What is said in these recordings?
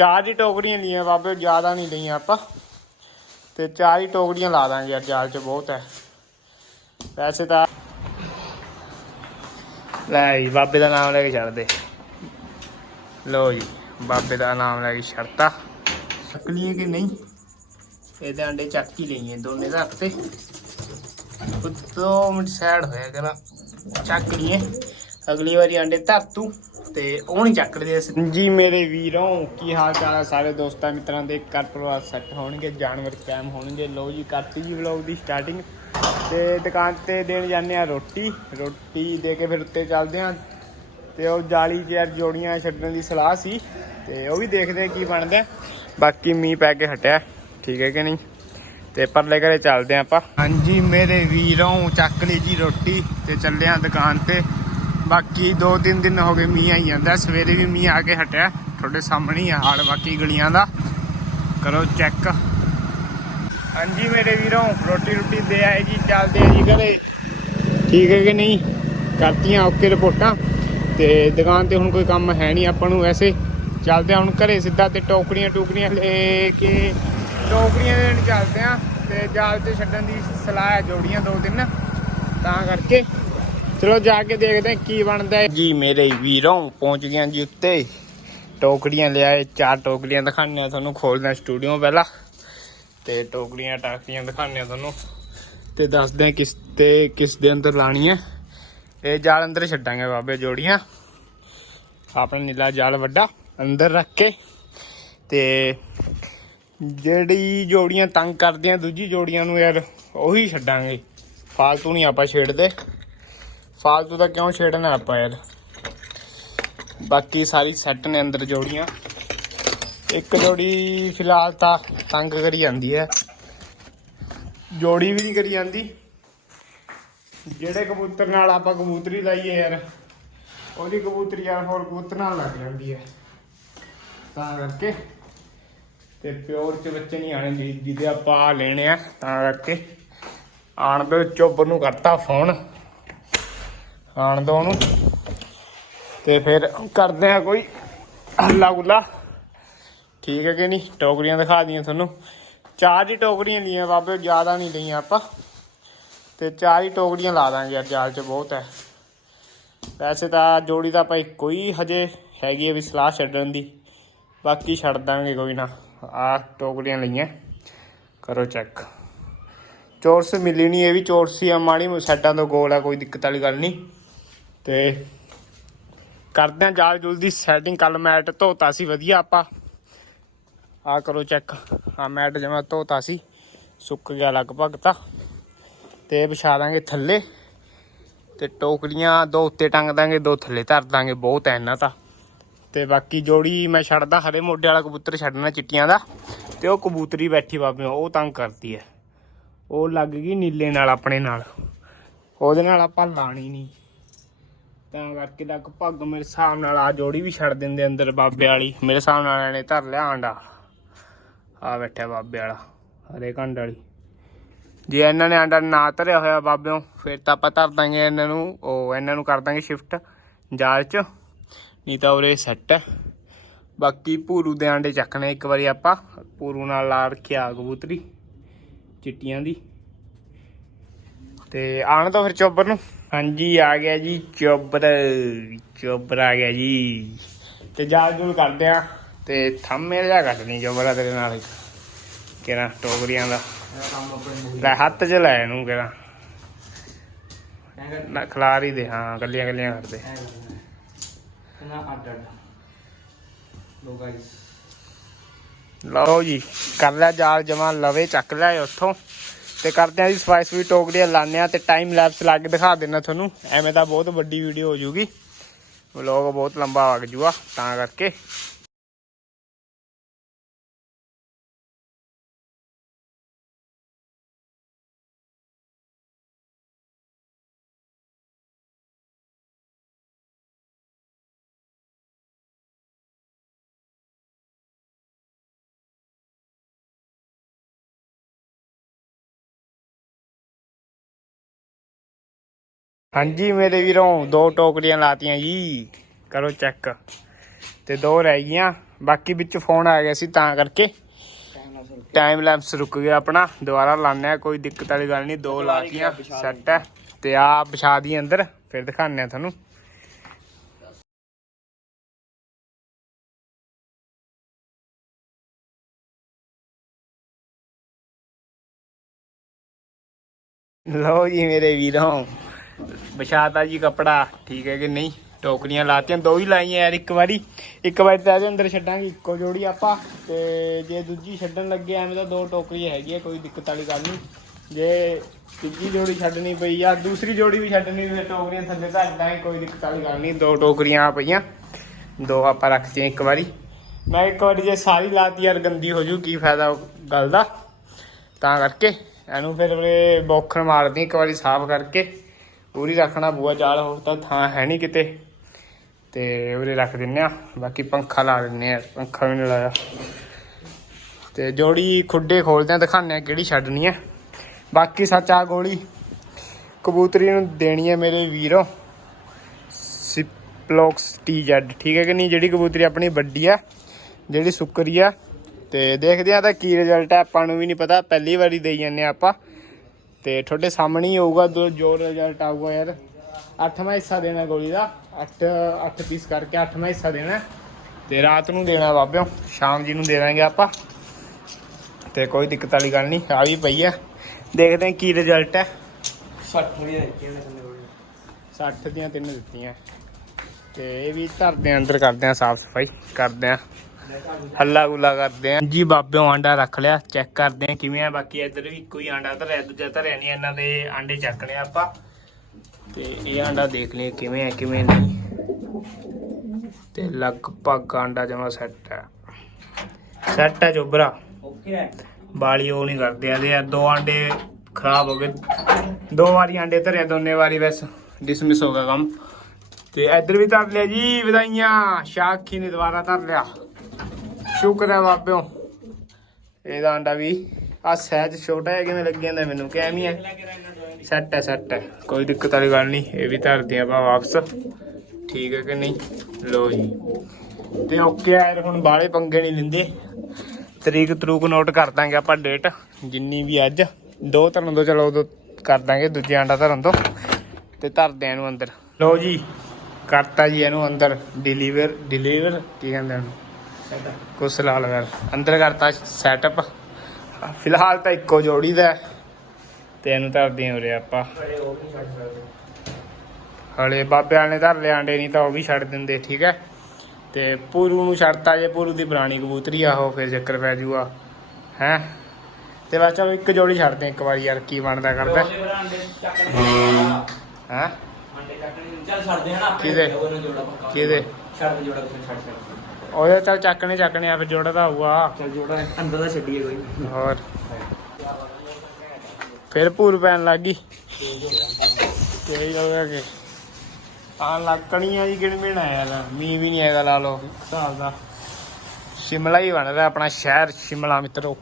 ਚਾਰ ਦੀ ਟੋਕਰੀਆਂ ਲਈਆਂ ਬਾਬੇ, ਜ਼ਿਆਦਾ ਨਹੀਂ ਲਈਆਂ ਆਪਾਂ। ਤੇ ਚਾਰ ਹੀ ਟੋਕਰੀਆਂ ਲਾ ਦਾਂਗੇ ਯਾਰ ਜਾਲ 'ਚ ਬਹੁਤ ਹੈ। ਵੈਸੇ ਤਾਂ ਲੈ ਜੀ, ਬਾਬੇ ਦਾ ਨਾਮ ਲੈ ਕੇ ਛੱਡ ਲੋ ਜੀ, ਬਾਬੇ ਦਾ ਨਾਮ ਲੈ ਕੇ ਛੱਡਤਾ। ਚੱਕ ਲਈਏ ਕਿ ਨਹੀਂ? ਇਹਦੇ ਅੰਡੇ ਚੱਕ ਹੀ ਲਈਏ ਦੋਨੇ ਦਾ ਤੇ। ਦੋ ਮਿੰਟ ਸਾਈਡ ਹੋਇਆ ਕਰਾਂ। ਚੱਕ ਲਈਏ। ਅਗਲੀ ਵਾਰੀ ਅੰਡੇ ਧਰ ਤੂੰ। ਤੇ ਉਹ ਨਹੀਂ ਚੱਕਦੇ ਅਸੀਂ। ਜੀ ਮੇਰੇ ਵੀਰੋਂ, ਕੀ ਹਾਲ ਚਾਲ ਹੈ ਸਾਰੇ ਦੋਸਤਾਂ ਮਿੱਤਰਾਂ ਦੇ? ਘਰ ਪਰਿਵਾਰ ਸੈੱਟ ਹੋਣਗੇ, ਜਾਨਵਰ ਕਾਇਮ ਹੋਣਗੇ। ਲੋ ਜੀ, ਕਰਤੀ ਜੀ ਵਲੌਗ ਦੀ ਸਟਾਰਟਿੰਗ ਤੇ ਦੁਕਾਨ ਤੇ ਦੇਣ ਜਾਂਦੇ ਆ ਰੋਟੀ। ਰੋਟੀ ਦੇ ਕੇ ਫਿਰ ਉੱਤੇ ਚੱਲਦੇ ਆ ਤੇ ਉਹ ਜਾਲੀ 'ਚ ਯਾਰ ਜੋੜੀਆਂ ਛੱਡਣ ਦੀ ਸਲਾਹ ਸੀ। ਤੇ ਉਹ ਵੀ ਦੇਖਦੇ ਆ ਕੀ ਬਣਦਾ ਬਾਕੀ ਮੀਂਹ ਪੈ ਕੇ ਹਟਿਆ। ਠੀਕ ਹੈ ਕਿ ਨਹੀਂ? ਤੇ ਪਰਲੇ ਘਰੇ ਚੱਲਦੇ ਆ ਆਪਾਂ। ਹਾਂਜੀ, ਮੇਰੇ ਵੀਰੋਂ ਚੱਕ ਲਈ ਜੀ ਰੋਟੀ ਤੇ ਚੱਲੇ ਆ ਦੁਕਾਨ ਤੇ। ਬਾਕੀ 2-3 ਦਿਨ ਹੋ ਗਏ ਮੀਂਹ ਆਈ ਜਾਂਦਾ, ਸਵੇਰੇ ਵੀ ਮੀਂਹ ਆ ਕੇ ਹਟਿਆ। ਤੁਹਾਡੇ ਸਾਹਮਣੇ ਹੀ ਹਾਲ ਬਾਕੀ ਗਲੀਆਂ ਦਾ। ਕਰੋ ਚੈੱਕ। ਹਾਂਜੀ ਮੇਰੇ ਵੀਰੋਂ, ਰੋਟੀ ਰੋਟੀ ਦੇ ਆਏ ਜੀ, ਚੱਲਦੇ ਆ ਜੀ ਘਰੇ। ਠੀਕ ਹੈ ਕਿ ਨਹੀਂ? ਕਰਤੀਆਂ ਓਕੇ ਰਿਪੋਰਟਾਂ। ਤੇ ਦੁਕਾਨ ਤੇ ਹੁਣ ਕੋਈ ਕੰਮ ਹੈ ਨਹੀਂ ਆਪਾਂ ਨੂੰ ਵੈਸੇ। ਚੱਲਦੇ ਆ ਹੁਣ ਘਰੇ ਸਿੱਧਾ ਤੇ ਟੋਕਰੀਆਂ ਟੋਕਰੀਆਂ ਲੈ ਕੇ ਟੋਕਰੀਆਂ ਦੇਣ ਚੱਲਦੇ ਆ। ਤੇ ਜਾਲ ਤੇ ਛੱਡਣ ਦੀ ਸਲਾਹ ਹੈ ਜੋੜੀਆਂ ਦੋ ਤਿੰਨ। ਤਾਂ ਕਰਕੇ ਚਲੋ ਜਾ ਕੇ ਦੇਖਦੇ ਹਾਂ ਕੀ ਬਣਦਾ ਹੈ। ਜੀ, ਮੇਰੇ ਵੀਰੋਂ ਪਹੁੰਚ ਗਿਆ ਜੀ ਉੱਤੇ। ਟੋਕਰੀਆਂ ਲਿਆਏ, ਚਾਰ ਟੋਕਰੀਆਂ ਦਿਖਾਣੀਆਂ ਤੁਹਾਨੂੰ, ਖੋਲਦਾ ਸਟੂਡੀਓ ਪਹਿਲਾਂ। ਤੇ ਟੋਕਰੀਆਂ, ਟਾਕਰੀਆਂ ਦਿਖਾਣੀਆਂ ਤੁਹਾਨੂੰ। ਤੇ ਦੱਸਦੇ ਆ ਕਿਸ ਤੇ ਕਿਸ ਦੇ ਅੰਦਰ ਲਾਣੀ ਹੈ। ਇਹ ਜਾਲ ਅੰਦਰ ਛੱਡਾਂਗੇ ਬਾਬੇ ਜੋੜੀਆਂ। ਆਪਣਾ ਨੀਲਾ ਜਾਲ ਵੱਡਾ ਅੰਦਰ ਰੱਖ ਕੇ। ਤੇ ਜਿਹੜੀ ਜੋੜੀਆਂ ਤੰਗ ਕਰਦੀਆਂ ਦੂਜੀ ਜੋੜੀਆਂ ਨੂੰ ਯਾਰ, ਉਹੀ ਛੱਡਾਂਗੇ। ਫਾਲਤੂ ਨਹੀਂ ਆਪਾਂ ਛੇੜਦੇ। ਫਾਲਤੂ ਦਾ ਕਿਉਂ ਛੇੜਨਾ ਆਪਾਂ ਯਾਰ? ਬਾਕੀ ਸਾਰੀ ਸੈੱਟ ਨੇ ਅੰਦਰ ਜੋੜੀਆਂ। ਇੱਕ ਜੋੜੀ ਫਿਲਹਾਲ ਤਾਂ ਤੰਗ ਕਰੀ ਜਾਂਦੀ ਹੈ। ਜੋੜੀ ਵੀ ਨਹੀਂ ਕਰੀ ਜਾਂਦੀ। ਜਿਹੜੇ ਕਬੂਤਰ ਨਾਲ ਆਪਾਂ ਕਬੂਤਰੀ ਲਾਈਏ ਯਾਰ, ਉਹਦੀ ਕਬੂਤਰੀ ਯਾਰ ਹੋਰ ਕਬੂਤਰ ਨਾਲ ਲੱਗ ਜਾਂਦੀ ਹੈ। ਤਾਂ ਕਰਕੇ ਤੇ ਪਿਓਰ ਚ ਬੱਚੇ ਨਹੀਂ ਆਣੇ ਜੀ, ਜਿਹਦੇ ਆਪਾਂ ਆਹ ਲੈਣੇ ਆ, ਤਾਂ ਕਰਕੇ। ਆਣ ਦੇ ਚੋਬਰ ਨੂੰ ਕਰਤਾ ਫੋਨ ਆਣ ਦੋ ਉਹਨੂੰ। ਤੇ ਫਿਰ ਕਰਦੇ ਆ ਕੋਈ ਹੱਲਾ ਗੁੱਲਾ ਠੀਕ ਹੈ ਕਿ ਨਹੀਂ? ਟੋਕਰੀਆਂ ਦਿਖਾ ਦੀਆਂ ਤੁਹਾਨੂੰ। ਚਾਰ ਹੀ ਟੋਕਰੀਆਂ ਲਈਆਂ ਬਾਬੇ, ਜ਼ਿਆਦਾ ਨਹੀਂ ਲਈਆਂ ਆਪਾਂ। ਤੇ ਚਾਰ ਹੀ ਟੋਕਰੀਆਂ ਲਾ ਦਾਂਗੇ ਯਾਰ, ਜਾਲ 'ਚ ਬਹੁਤ ਹੈ। ਵੈਸੇ ਤਾਂ ਜੋੜੀ ਦਾ ਭਾਈ ਕੋਈ ਹਜੇ ਹੈਗੀ ਹੈ ਵੀ ਸਲਾਹ ਛੱਡਣ ਦੀ। ਬਾਕੀ ਛੱਡ ਦਾਂਗੇ ਕੋਈ ਨਾ। ਆਹ ਟੋਕਰੀਆਂ ਲਈਆਂ। ਕਰੋ ਚੈੱਕ। ਚੋਰਸ ਮਿਲੀ ਨਹੀਂ, ਇਹ ਵੀ ਚੋਰਸ ਹੀ ਆ। ਮਾੜੀ ਸੈਟਾਂ ਤੋਂ ਗੋਲ ਆ, ਕੋਈ ਦਿੱਕਤ ਵਾਲੀ ਗੱਲ ਨਹੀਂ। ਤੇ ਕਰਦੇ ਆ ਜਾਲ ਜੁਲ ਦੀ ਸੈਟਿੰਗ ਕੱਲ ਮੈਟ ਧੋਤਾ ਸੀ, ਵਧੀਆ ਆਪਾਂ। ਆ ਕਰੋ ਚੈੱਕ ਆ ਮੈਟ ਜਮਾ ਧੋਤਾ ਸੀ, ਸੁੱਕ ਗਿਆ ਲਗਭਗ ਤਾਂ। ਤੇ ਵਿਛਾ ਦਾਂਗੇ ਥੱਲੇ, ਤੇ ਟੋਕਰੀਆਂ ਦੋ ਉੱਤੇ ਟੰਗ ਦਾਂਗੇ, ਦੋ ਥੱਲੇ ਧਰ ਦਾਂਗੇ, ਬਹੁਤ ਐ ਇਹਨਾਂ ਤਾਂ ਤੇ ਬਾਕੀ ਜੋੜੀ ਮੈਂ ਛੱਡਦਾ, ਹਰੇ ਮੋਢੇ ਵਾਲਾ ਕਬੂਤਰ ਛੱਡਣਾ ਚਿੱਟੀਆਂ ਦਾ, ਤੇ ਉਹ ਕਬੂਤਰੀ ਬੈਠੀ ਬਾਬੇ, ਉਹ ਤੰਗ ਕਰਦੀ ਐ ਉਹ ਲੱਗ ਗਈ ਨੀਲੇ ਨਾਲ, ਆਪਣੇ ਨਾਲ। ਉਹਦੇ ਨਾਲ ਆਪਾਂ ਲਾਣੀ ਨਹੀਂ। ਤਾਂ ਕਰਕੇ ਲਗਭਗ ਮੇਰੇ ਹਿਸਾਬ ਨਾਲ ਆ ਜੋੜੀ ਵੀ ਛੱਡ ਦਿੰਦੇ ਅੰਦਰ ਬਾਬੇ ਵਾਲੀ। ਮੇਰੇ ਹਿਸਾਬ ਨਾਲ ਇਹਨੇ ਧਰ ਲਿਆ ਆਂਡਾ। ਆ ਬੈਠਾ ਬਾਬੇ ਵਾਲਾ ਹਰੇ ਕੰਡ ਵਾਲੀ। ਜੇ ਇਹਨਾਂ ਨੇ ਆਂਡਾ ਨਾ ਧਰਿਆ ਹੋਇਆ ਬਾਬਿਓ, ਫਿਰ ਤਾਂ ਆਪਾਂ ਧਰ ਦਾਂਗੇ ਇਹਨਾਂ ਨੂੰ, ਉਹ ਇਹਨਾਂ ਨੂੰ ਕਰ ਦਾਂਗੇ ਸ਼ਿਫਟ ਜਾਲ 'ਚ, ਨਹੀਂ ਤਾਂ ਉਰੇ ਸੈੱਟ ਹੈ ਬਾਕੀ ਭੂਰੂ ਦੇ ਆਂਡੇ ਚੱਕਣੇ ਇੱਕ ਵਾਰੀ ਆਪਾਂ, ਭੂਰੂ ਨਾਲ ਲਾ ਰੱਖਿਆ ਕਬੂਤਰੀ, ਚਿੱਟੀਆਂ ਦੀ। ਤੇ ਆਣ ਤਾਂ ਫਿਰ ਚੋਬਰ ਨੂੰ। ਹਾਂਜੀ ਆ ਗਿਆ ਜੀ ਚੋਬਰ। ਚੋਬਰ ਆ ਗਿਆ ਜੀ। ਤੇ ਜਾਲ ਜੂਲ ਕਰਦੇ ਆ ਤੇ ਥੰਮੇ ਜਾ ਕੱਟਣੀ ਚੋਬਰਾ ਤੇਰੇ ਨਾਲ। ਕਿਹੜਾ ਟੋਕਰੀਆਂ ਦਾ। ਲੈ ਹੱਥ 'ਚ ਲੈ ਇਹਨੂੰ ਕਿਹੜਾ। ਨਾ ਖਿਲਾਰ ਹੀ ਦੇ ਹਾਂ ਗੱਲੀਆਂ ਗੱਲੀਆਂ ਕਰਦੇ। ਲਓ ਜੀ ਕਰ ਲਿਆ ਜਾਲ ਜਮਾ ਲਵੇ ਚੱਕ ਲਿਆ ਉੱਥੋਂ। ਤੇ ਕਰਦੇ ਆ ਜੀ ਸਫ਼ਾਈ ਸਫ਼ਾਈ ਟੋਕਰੀਆਂ ਲਾਉਂਦੇ ਆ ਤੇ ਟਾਈਮ ਲੈਪਸ ਲਾ ਕੇ ਦਿਖਾ ਦੇਣਾ ਤੁਹਾਨੂੰ। ਐਵੇਂ ਤਾਂ ਬਹੁਤ ਵੱਡੀ ਵੀਡੀਓ ਹੋ ਜੂਗੀ। ਵਲੌਗ ਬਹੁਤ ਲੰਬਾ ਵਗ ਜੂਗਾ, ਤਾਂ ਕਰਕੇ। ਹਾਂਜੀ ਮੇਰੇ ਵੀਰੋਂ, ਦੋ ਟੋਕਰੀਆਂ ਲਾਤੀਆਂ ਜੀ। ਕਰੋ ਚੈੱਕ। ਤੇ ਦੋ ਰਹਿ ਗਈਆਂ। ਬਾਕੀ ਵਿੱਚ ਫੋਨ ਆ ਗਿਆ ਸੀ, ਤਾਂ ਕਰਕੇ। ਟਾਈਮ ਲੈਪਸ ਰੁਕ ਗਿਆ ਆਪਣਾ। ਦੁਬਾਰਾ ਲਾਣੇ ਆ ਕੋਈ ਦਿੱਕਤ ਵਾਲੀ ਗੱਲ ਨਹੀਂ। ਦੋ ਲਾਤੀਆਂ ਸੈੱਟ ਹੈ। ਤੇ ਆ ਵਿਛਾ ਦੀ ਅੰਦਰ। ਫਿਰ ਦਿਖਾਣੇ ਆ ਤੁਹਾਨੂੰ। ਲਓ ਜੀ ਮੇਰੇ ਵੀਰੋ। ਵਿਛਾਤਾ ਜੀ ਕਪੜਾ, ਠੀਕ ਹੈ ਕਿ ਨਹੀਂ? ਟੋਕਰੀਆਂ ਲਾਤੀਆਂ, ਦੋ ਹੀ ਲਾਈਆਂ ਯਾਰ, ਇੱਕ ਵਾਰੀ। ਇੱਕ ਵਾਰੀ ਤਾਂ ਇਹਦੇ ਅੰਦਰ ਛੱਡਾਂਗੇ, ਇੱਕੋ ਜੋੜੀ ਆਪਾਂ। ਤੇ ਜੇ ਦੂਜੀ ਛੱਡਣ ਲੱਗੇ, ਐਵੇਂ ਤਾਂ ਦੋ ਟੋਕਰੀ ਹੈਗੀ ਆ ਕੋਈ ਦਿੱਕਤ ਵਾਲੀ ਗੱਲ ਨਹੀਂ। ਜੇ ਤੀਜੀ ਜੋੜੀ ਛੱਡਣੀ ਪਈ ਜਾਂ ਦੂਸਰੀ ਜੋੜੀ ਵੀ ਛੱਡਣੀ, ਫਿਰ ਟੋਕਰੀਆਂ ਥੱਲੇ ਧਰ ਦਾਂਗੇ, ਕੋਈ ਦਿੱਕਤ ਵਾਲੀ ਗੱਲ ਨਹੀਂ। ਦੋ ਟੋਕਰੀਆਂ ਆ ਪਈਆਂ। ਦੋ ਆਪਾਂ ਰੱਖਤੀਆਂ ਇੱਕ ਵਾਰੀ। ਮੈਂ ਇੱਕ ਵਾਰੀ ਜੇ ਸਾਰੀ ਲਾਤੀ ਯਾਰ, ਗੰਦੀ ਹੋ ਜੂ, ਕੀ ਫਾਇਦਾ ਗੱਲ ਦਾ? ਤਾਂ ਕਰਕੇ, ਇਹਨੂੰ ਫਿਰ ਉਹਨੇ ਬੌਖਰ ਮਾਰਦੀ ਇੱਕ ਵਾਰੀ ਸਾਫ਼ ਕਰਕੇ। ਪੂਰੀ ਰੱਖਣਾ ਬੂਆ ਚਾਲ ਹੋਰ ਤਾਂ ਥਾਂ ਹੈ ਨਹੀਂ ਕਿਤੇ। ਤੇ ਉਰੇ ਰੱਖ ਦਿੰਨੇ ਆ, ਬਾਕੀ ਪੰਖਾ ਲਾ ਦਿੰਨੇ ਆ, ਪੰਖਾ ਵੀ ਨਹੀਂ ਲਾਇਆ। ਤੇ ਜੋੜੀ ਖੁੱਡੇ ਖੋਲਦੇ ਆ ਦਿਖਾਣੇ ਆ ਕਿਹੜੀ ਛੱਡਣੀ ਆ। ਬਾਕੀ ਸੱਚ ਆ ਗੋਲੀ, ਕਬੂਤਰੀ ਨੂੰ ਦੇਣੀ ਹੈ ਮੇਰੇ ਵੀਰੋ। ਸਿਪਲੋਕਸ TZ ਠੀਕ ਹੈ ਕਿ ਨਹੀਂ? ਜਿਹੜੀ ਕਬੂਤਰੀ ਆਪਣੀ ਵੱਡੀ ਆ, ਜਿਹੜੀ ਸੁੱਕਰੀ ਆ। ਤੇ ਦੇਖਦੇ ਆ ਤਾਂ ਕੀ ਰਿਜ਼ਲਟ ਹੈ ਆਪਾਂ ਨੂੰ ਵੀ ਨਹੀਂ ਪਤਾ, ਪਹਿਲੀ ਵਾਰੀ ਦੇਈ ਜਾਂਦੇ ਹਾਂ ਆਪਾਂ। ਤੇ ਤੁਹਾਡੇ ਸਾਹਮਣੇ ਹੀ ਹੋਊਗਾ ਦੋ ਜੋ ਰਿਜ਼ਲਟ ਆਊਗਾ ਯਾਰ। ਅੱਠਵਾਂ ਹਿੱਸਾ ਦੇਣਾ ਗੋਲੀ ਦਾ। 8 8 ਪੀਸ ਕਰਕੇ ਅੱਠਵਾਂ ਹਿੱਸਾ ਦੇਣਾ। ਤੇ ਰਾਤ ਨੂੰ ਦੇਣਾ ਬਾਬਿਓ ਸ਼ਾਮ ਜੀ ਨੂੰ ਦੇ ਦਾਂਗੇ ਆਪਾਂ। ਤੇ ਕੋਈ ਦਿੱਕਤ ਵਾਲੀ ਗੱਲ ਨਹੀਂ ਆ ਵੀ ਪਈ ਆ। ਦੇਖਦੇ ਹਾਂ ਕੀ ਰਿਜ਼ਲਟ ਹੈ। 60 ਵੀ ਦਿੱਤੀਆਂ ਨੇ ਥੱਲੇ ਕੋਲ 60 ਦੀਆਂ ਤਿੰਨ ਦਿੱਤੀਆਂ। ਤੇ ਇਹ ਵੀ ਧਰਦੇ ਆਂ ਅੰਦਰ ਕਰਦੇ ਆਂ ਸਾਫ਼ ਸਫ਼ਾਈ ਕਰਦੇ ਆਂ ਹੱਲਾ ਗੁੱਲਾ ਕਰਦੇ ਆਂ। ਜੀ ਬਾਬਿਓ ਆਂਡਾ ਰੱਖ ਲਿਆ ਚੈੱਕ ਕਰਦੇ ਆਂ ਕਿਵੇਂ ਆ। ਬਾਕੀ ਇੱਧਰ ਵੀ ਇੱਕੋ ਹੀ ਆਂਡਾ ਧਰਿਆ ਦੂਜਾ ਧਰਿਆ ਨਹੀਂ ਇਹਨਾਂ ਦੇ ਆਂਡੇ ਚੱਕਣੇ ਆ ਆਪਾਂ। ਤੇ ਇਹ ਆਂਡਾ ਦੇਖ ਲਈਏ ਕਿਵੇਂ ਆ ਕਿਵੇਂ ਨਹੀਂ। ਤੇ ਲਗਭਗ ਆਂਡਾ ਜਮਾ ਸੈੱਟ ਹੈ ਸੈੱਟ ਹੈ ਚੋਬਰਾ। ਓਕੇ ਹੈ ਬਾਲੀ ਉਹ ਨਹੀਂ ਕਰਦੇ ਇਹਦੇ ਯਾਰ ਦੋ ਆਂਡੇ ਖਰਾਬ ਹੋ ਗਏ। ਦੋ ਵਾਰੀ ਆਂਡੇ ਧਰੇ ਦੋਨੇ ਵਾਰੀ ਬਸ ਡਿਸਮਿਸ ਹੋ ਗਿਆ ਕੰਮ। ਤੇ ਇੱਧਰ ਵੀ ਧਰ ਲਿਆ ਜੀ ਵਧਾਈਆਂ। ਸ਼ਾਖੀ ਨੇ ਦੁਬਾਰਾ ਧਰ ਲਿਆ। ਸ਼ੁਕਰ ਹੈ ਬਾਬਿਓ। ਇਹਦਾ ਆਂਡਾ ਵੀ ਆ ਸਹਿਜ ਛੋਟਾ ਹੈ, ਕਿਵੇਂ ਲੱਗ ਜਾਂਦਾ ਮੈਨੂੰ ਕਿ ਐਵੇਂ ਹੈ। ਸੈੱਟ ਹੈ ਸੈੱਟ ਹੈ। ਕੋਈ ਦਿੱਕਤ ਵਾਲੀ ਗੱਲ ਨਹੀਂ, ਇਹ ਵੀ ਧਰਦੇ ਆਪਾਂ ਵਾਪਸ। ਠੀਕ ਹੈ ਕਿ ਨਹੀਂ? ਲੋ ਜੀ। ਤੇ ਓਕੇ ਯਾਰ ਹੁਣ ਬਾਲੇ ਪੰਗੇ ਨਹੀਂ ਲੈਂਦੇ। ਤਰੀਕ ਤਰੂਕ ਨੋਟ ਕਰ ਦਾਂਗੇ ਆਪਾਂ ਡੇਟ ਜਿੰਨੀ ਵੀ ਅੱਜ। ਦੋ ਧਰਨ ਤੋਂ, ਚਲੋ ਉਦੋਂ ਕਰ ਦਾਂਗੇ, ਦੂਜੇ ਆਂਡਾ ਧਰਨ ਤੋਂ। ਤੇ ਧਰਦੇ ਆ ਇਹਨੂੰ ਅੰਦਰ। ਲਓ ਜੀ, ਕਰਤਾ ਜੀ ਇਹਨੂੰ ਅੰਦਰ। ਡਿਲੀਵਰ ਡਿਲੀਵਰ ਕੀ ਕਹਿੰਦੇ ਉਹਨੂੰ ਕੁਛ ਲਾ ਲਓ ਯਾਰ। ਅੰਦਰ ਕਰਤਾ ਸੈਟਅਪ ਫਿਲਹਾਲ ਤਾਂ ਇੱਕੋ ਜੋੜੀ ਦਾ ਹੈ। ਤੇ ਇਹਨੂੰ ਧਰਦੇ ਹਾਂ ਉਰੇ ਆਪਾਂ ਉਹ ਵੀ ਛੱਡ ਸਕਦੇ ਹਲੇ ਬਾਬਿਆਂ ਨੇ ਧਰ ਲਿਆ ਆਂਡੇ ਨਹੀਂ ਤਾਂ ਉਹ ਵੀ ਛੱਡ ਦਿੰਦੇ ਠੀਕ ਹੈ? ਤੇ ਪੂਰੂ ਨੂੰ ਛੱਡਤਾ ਜੇ ਪੂਰੂ ਦੀ ਪੁਰਾਣੀ ਕਬੂਤਰੀ ਆ ਉਹ ਫਿਰ ਚੱਕਰ ਪੈ ਜੂਗਾ। ਹੈ? ਤੇ ਬਸ ਚਲੋ ਇੱਕ ਜੋੜੀ ਛੱਡਦੇ ਇੱਕ ਵਾਰੀ ਯਾਰ ਕੀ ਬਣਦਾ ਕਰਦਾ। ਅੰਡੇ ਹੈ। ਅੰਡੇ ਚੱਕਣੇ ਚੱਲ ਛੱਡਦੇ ਹਨਾ ਆਪਣੇ ਕਿਹਦੇ? ਉਹਨਾਂ ਜੋੜਾ ਪੱਕਾ। ਕਿਹਦੇ? ਛੱਡ ਜੋੜਾ ਤੁਸੀਂ ਛੱਡ ਛੱਡ। ਉਹਦੇ ਚੱਲ ਚੱਕਣੇ ਚੱਕਣੇ ਆ ਫਿਰ ਜੋੜਾ ਤਾਂ ਹੋਊਗਾ ਚੱਲ ਜੋੜਾ ਅੰਦਰ ਦਾ ਛੱਡੀਏ ਕੋਈ। ਹੋਰ। ਫਿਰ ਪੂਰ ਪੈਣ ਲੱਗ ਗਈ। ਤੇਜ਼ ਹੋ ਗਿਆ ਕਿ। ਆ ਲੱਕੜੀਆਂ ਜੀ ਗਿਣਮਿਣ ਆ ਯਾਰ ਮੀਂਹ ਵੀ ਨਹੀਂ ਹੈਗਾ ਲਾ ਲਓ। ਹਿਸਾਬ ਦਾ। ਸ਼ਿਮਲਾ ਹੀ ਬਣ ਰਿਹਾ ਆਪਣਾ ਸ਼ਹਿਰ ਸ਼ਿਮਲਾ ਮਿੱਤਰੋ।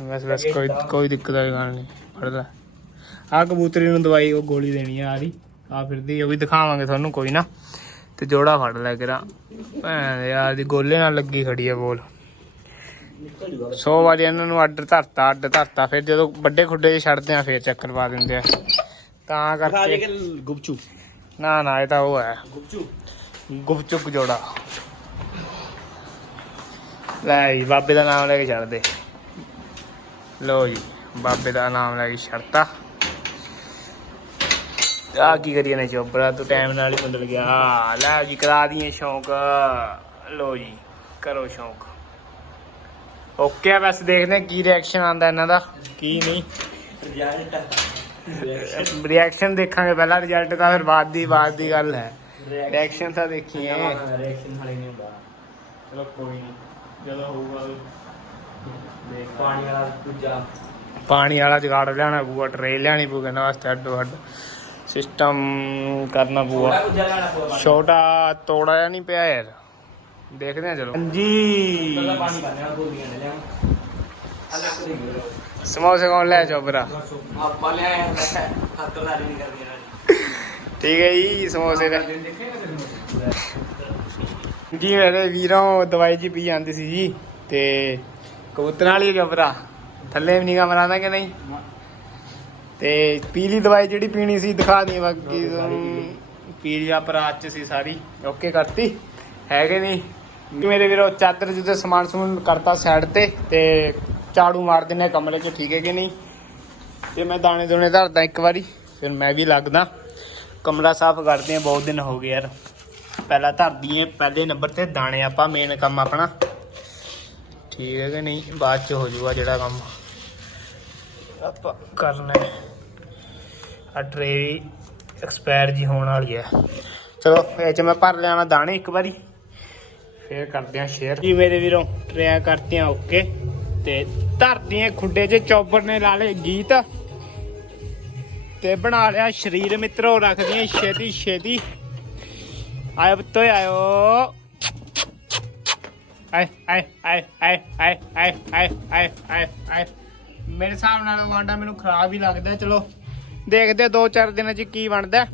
ਬਸ ਬਸ ਕੋਈ ਕੋਈ ਦਿੱਕਤ ਵਾਲੀ ਗੱਲ ਨਹੀਂ ਫੜਦਾ ਆ ਕਬੂਤਰੀ ਨੂੰ ਦਵਾਈ ਉਹ ਗੋਲੀ ਦੇਣੀ ਆ ਆਰੀ ਆ ਫਿਰਦੀ ਉਹ ਵੀ ਦਿਖਾਵਾਂਗੇ ਤੁਹਾਨੂੰ ਕੋਈ ਨਾ। ਤੇ ਜੋੜਾ ਫੜ ਲੈ ਕਰਾਂ। ਭੈਣ ਯਾਰ ਦੀ ਗੋਲੇ ਨਾਲ ਲੱਗੀ ਖੜੀ ਆ ਬੋਲ। 100 ਵਾਰੀ ਇਹਨਾਂ ਨੂੰ ਅੱਡ ਧਰਤਾ ਅੱਡ ਧਰਤਾ ਫਿਰ ਜਦੋਂ ਵੱਡੇ ਖੁੱਡੇ ਛੱਡਦੇ ਆ ਫਿਰ ਚੱਕਰ ਪਾ ਦਿੰਦੇ ਆ। ਤਾਂ ਕਰਕੇ ਗੁਪਚੂ। ਨਾ ਨਾ ਇਹ ਤਾਂ ਉਹ ਹੈ। ਗੁਪਚੂ। ਗੁਪਚੁਕ ਜੋੜਾ। ਲੈ ਜੀ ਬਾਬੇ ਦਾ ਨਾਮ ਲੈ ਕੇ ਛੱਡ ਦੇ। ਲੋ ਜੀ ਬਾਬੇ ਦਾ ਨਾਮ ਲੈ ਕੇ ਛੱਡਤਾ। ਆ ਕੀ ਕਰੀਏ ਨੇ ਚੋਬਰਾ ਤੂੰ ਟਾਈਮ ਨਾਲ ਹੀ ਬਦਲ ਗਿਆ। ਲੈ ਜੀ ਕਰਾ ਦਈਏ ਸ਼ੌਂਕ। ਲੋ ਜੀ ਕਰੋ ਸ਼ੌਂਕ। ਓਕੇ ਬਸ ਦੇਖਦੇ ਕੀ ਰਿਐਕਸ਼ਨ ਆਂਦਾ ਇਹਨਾਂ ਦਾ ਕੀ ਨਹੀਂ। ਰਿਜ਼ਲਟ ਰਿਐਕਸ਼ਨ ਦੇਖਾਂਗੇ ਪਹਿਲਾਂ ਰਿਜ਼ਲਟ ਤਾਂ ਫਿਰ ਬਾਅਦ ਦੀ ਬਾਅਦ ਦੀ ਗੱਲ ਹੈ। ਰਿਐਕਸ਼ਨ ਤਾਂ ਦੇਖੀਏ। ਰਿਐਕਸ਼ਨ ਵਾਲੇ ਨਹੀਂ ਹੁੰਦਾ। ਚਲੋ ਕੋਈ ਨਹੀਂ ਜਦੋਂ ਹੋਊਗਾ ਦੇਖ ਪਾਣੀ ਵਾਲਾ ਦੂਜਾ। ਪਾਣੀ ਵਾਲਾ ਜਗਾੜ ਲਿਆਣਾ ਪਊਗਾ ਟਰੇ ਲਿਆਣੀ ਪਊਗਾ ਇਹਨਾਂ ਵਾਸਤੇ ਅੱਡੋ ਅੱਡ ਸਿਸਟਮ ਕਰਨਾ ਪਊਗਾ। ਛੋਟਾ ਤੋੜਾ ਜਿਹਾ ਨਹੀਂ ਪਿਆ ਯਾਰ। ਦੇਖਦੇ ਆ ਚਲੋ। ਹਾਂਜੀ। ਸਮੋਸੇ ਕੌਣ ਲੈ ਚੋਬਰਾ ਆਪਾਂ ਲਿਆ ਹੱਥ ਲਾ ਨਹੀਂ ਕਰਦੀ ਠੀਕ ਹੈ ਜੀ ਸਮੋਸੇ ਦਾ। ਜੀ ਮੇਰੇ ਵੀਰੋਂ ਦਵਾਈ ਜੀ ਪੀ ਜਾਂਦੀ ਸੀ ਜੀ ਤੇ ਕਬੂਤਰਾਂ ਵਾਲੀ ਗਬਰਾ ਥੱਲੇ ਵੀ ਨਿਗਾ ਮਰਾਂਦਾ ਕਿ ਨਹੀਂ? ਤੇ ਪੀਲੀ ਦਵਾਈ ਜਿਹੜੀ ਪੀਣੀ ਸੀ ਦਿਖਾ ਦੀ ਬਾਕੀ ਪੀਲੀ। ਅਪਰਾਧ ਚ ਸੀ ਸਾਰੀ। ਓਕੇ ਕਰਤੀ। ਹੈ ਕਿ ਨਹੀਂ? ਮੇਰੇ ਵੀਰੋ ਚਾਦਰ ਜਿੱਤੇ ਸਮਾਨ ਸਮੂਨ ਕਰਤਾ ਸਾਈਡ ਤੇ ਤੇ ਝਾੜੂ ਮਾਰ ਦਿੰਨੇ ਕਮਰੇ ਚ ਠੀਕ ਹੈ ਕਿ ਨਹੀਂ? ਤੇ ਮੈਂ ਦਾਣੇ ਦੋਣੇ ਧਰਦਾ ਇੱਕ ਵਾਰੀ ਫਿਰ ਮੈਂ ਵੀ ਲੱਗਦਾ। ਕਮਰਾ ਸਾਫ਼ ਕਰਦੇ ਆ ਬਹੁਤ ਦਿਨ ਹੋ ਗਏ ਯਾਰ। ਪਹਿਲਾਂ ਧਰਦੀ ਏ ਪਹਿਲੇ ਨੰਬਰ ਤੇ ਦਾਣੇ ਆਪਾਂ ਮੇਨ ਕੰਮ ਆਪਣਾ। ਠੀਕ ਹੈ ਕਿ ਨਹੀਂ? ਬਾਅਦ ਚ ਹੋ ਜਾਊਗਾ ਜਿਹੜਾ ਕੰਮ। ਆਪਾਂ ਕਰਨਾ ਹੈ। ਆ ਟਰੇ ਵੀ ਐਕਸਪਾਇਰ ਜੀ ਹੋਣ ਵਾਲੀ ਹੈ ਚਲੋ, ਇਹ ਚ ਮੈਂ ਭਰ ਲਿਆਣਾ ਦਾਣੇ ਇੱਕ ਵਾਰੀ। ਫੇਰ ਕਰਦੇ ਆ ਸ਼ੇਅਰ ਜੀ ਮੇਰੇ ਵੀਰੋ ਟਰੇਆਂ ਕਰਤੀਆਂ ਓਕੇ। ਤੇ ਧਰਤੀਆਂ ਖੁੱਡੇ 'ਚ, ਚੌਬਰ ਨੇ ਲਾ ਲਏ ਗੀਤ। ਤੇ ਬਣਾ ਲਿਆ ਸ਼ਰੀਰ ਮਿੱਤਰੋ, ਰੱਖਦੀਆਂ ਛੇਤੀ ਛੇਤੀ। ਆਏ ਬੱਤੋ ਆਇਓ। ਆਏ ਆਏ ਆਏ ਆਏ ਆਏ ਆਏ ਆਏ ਆਏ ਆਏ ਆਏ। ਮੇਰੇ ਹਿਸਾਬ ਨਾਲ ਉਹ ਆਂਡਾ ਮੈਨੂੰ ਖਰਾਬ ਹੀ ਲੱਗਦਾ, ਚਲੋ। ਦੇਖਦੇ ਦੋ ਚਾਰ ਦਿਨਾਂ 'ਚ ਕੀ ਬਣਦਾ।